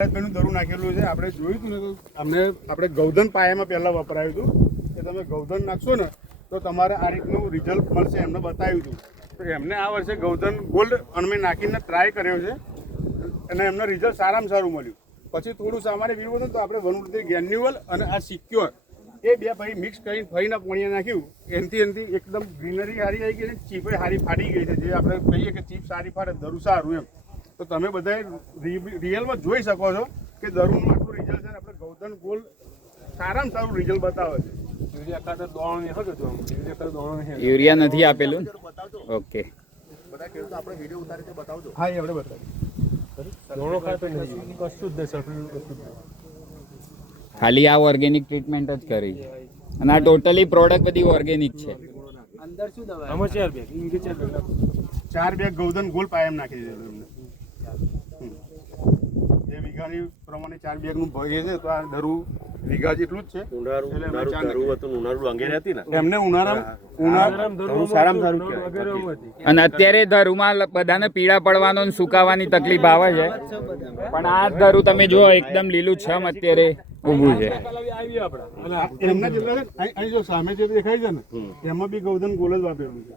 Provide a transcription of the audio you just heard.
દરું નાખેલું છે. આપણે જોયું હતું ને તો આપણે ગૌધન પાયામાં પહેલાં વપરાયું હતું કે તમે ગૌધન નાખશો ને તો તમારે આ રીતનું રિઝલ્ટ મળશે. એમને બતાવ્યું હતું તો એમને આ વર્ષે ગૌધન ગોલ્ડ અમે નાખીને ટ્રાય કર્યો છે અને એમને રિઝલ્ટ સારામાં સારું મળ્યું. પછી થોડું સામાન્ય બીજું હતું તો આપણે વનવૃદ્ધિ ગ્રેન્યુઅલ અને આ સિક્યોર એ બે ભાઈ મિક્સ કરીને ફરીના પોણીએ નાખ્યું. એનાથી એકદમ ગ્રીનરી સારી આવી ગઈ છે, ચીપે સારી ફાટી ગઈ છે. જે આપણે કહીએ કે ચીપ સારી ફાટે દરું સારું એમ. તો તમે બધા રિયલમાં જોઈ શકો છો કે દરુનું આટલું રિઝલ્ટ છે. આપણે ગૌધન ગોલ્ડ સારામાં સારું રિઝલ્ટ બતાવે છે. યુરિયા નથી આપેલું. ઓકે, બધા ખેડૂતો આપણે વિડીયો ઉતારી બતાવજો. હા, એ આપણે બતાવીએ. ખાલી આ ઓર્ગેનિક ટ્રીટમેન્ટ જ કરી અને આ ટોટલી પ્રોડક્ટ બધી ઓર્ગેનિક છે. અંદર શું દવા? આમાં 4 bag, ઇનકે 4 bag. 4 bag Gaudhan gold પાયમ નાખી દીધું એમને. એ વીઘાની પ્રમાણે 4 બેગનું ભરીએ છે તો આ દરું વીઘા જેટલું જ છે. એમને અને અત્યારે ધરુમાં બધાને પીળા પડવાનો અને સુકાવાની તકલીફ આવે છે, પણ આ ધરું તમે જુઓ એકદમ લીલું છમ અત્યારે ઊભું છે. એમના જેટલા અહીં જો સામે જે દેખાય છે ને એમાં બી ગૌધન ગોલ્ડ જ વાપરેલું છે.